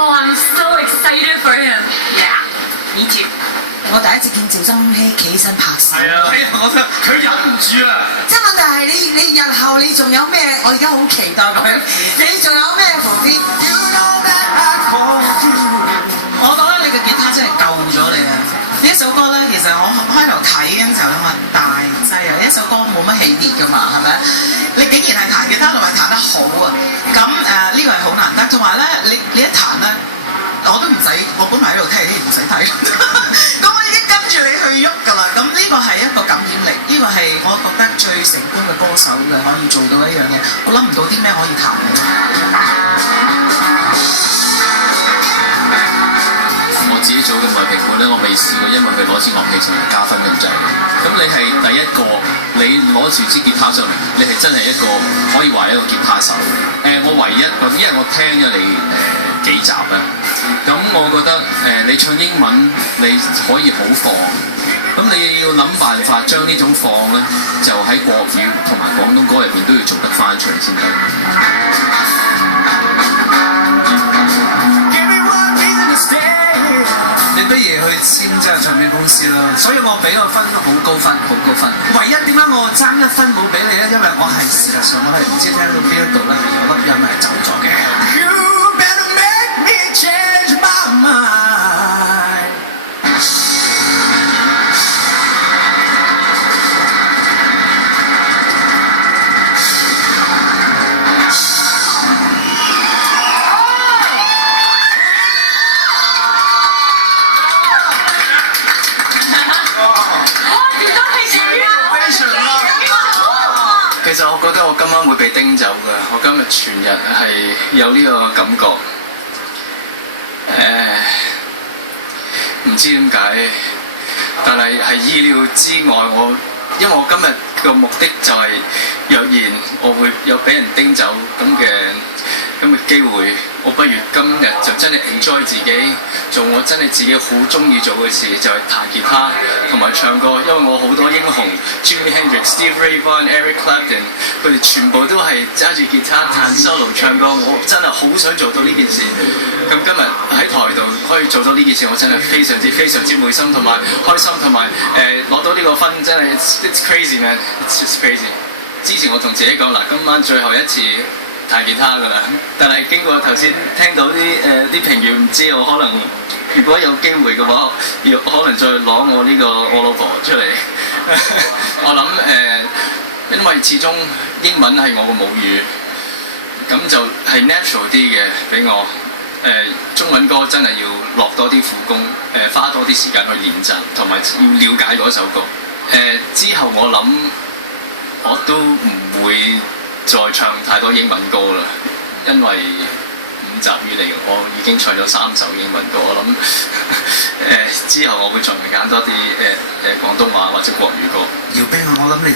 Oh, I'm so excited for him. Yeah, me too. 我第一次見趙增熹企起身拍手。係啊，我覺得佢忍唔住啊！即係問題係你日後你仲有咩？我而家好期待佢，你仲有咩伏啲？我覺得你嘅吉他真係救咗你啊！呢一首歌咧，其實我開頭睇嘅時候諗話大劑啊！呢一首歌冇乜起跌㗎嘛，係咪？你竟然係彈吉他同埋彈得好啊！咁呢個係好難得，同埋咧你一彈咧，我都唔使，我本來喺度聽，唔使睇。咁我已經跟住你去喐㗎啦。咁呢個係一個感染力，呢個係我覺得最成功嘅歌手嘅可以做到一樣嘢。我諗唔到啲咩可以彈我自己做嘅評判咧，我未試過，因為佢攞支樂器上嚟加分咁滯。咁你係第一個，你攞住支吉他上嚟，你係真係一個可以話一個吉他手。我唯一個，因為我聽咗你幾集啦，咁我覺得你唱英文你可以好放，咁你要諗辦法將呢種放咧，就喺國語同埋廣東歌入邊都要做得翻出嚟先得。你不如去簽即係唱片公司啦，所以我俾個分好高分，好高分。唯一點解我爭一分冇俾你咧？因為我係事實上我係唔知聽到邊一度咧有粒音係走咗嘅。You better make me change my mind。其實我覺得我今晚會被叮走㗎，我今日全日係有呢個感覺，唔知點解，但係意料之外。因為我今日個目的就係若然我會有俾人叮走咁嘅機會，我不如今日就真係 enjoy 自己，做我真係自己好中意做嘅事，就係彈吉他同埋唱歌。因為我好多英雄 Jimi Hendrix、Stevie Ray Vaughan、Eric Clapton， 佢哋全部都係揸住吉他彈 solo 唱歌，我真係好想做到呢件事。咁今日喺台度可以做到呢件事，我真係非常之滿心同埋開心，同埋攞到呢個分真係 it's crazy man， it's just crazy。之前我同自己講嗱，今晚最後一次彈吉他㗎啦，但係經過頭先聽到啲評語，唔知我可能如果有機會嘅話，可能再攞我老婆出嚟。我諗因為始終英文係我個母語，咁就係 natural 啲嘅俾我。中文歌真係要落多啲苦功，花多啲時間去練習，同埋要了解嗰首歌。之後我諗我都唔會再唱太多英文歌啦，因為5集以嚟我已經唱咗3首英文歌，我諗之後我會盡量揀多啲廣東話或者國語歌。姚兵啊，我諗你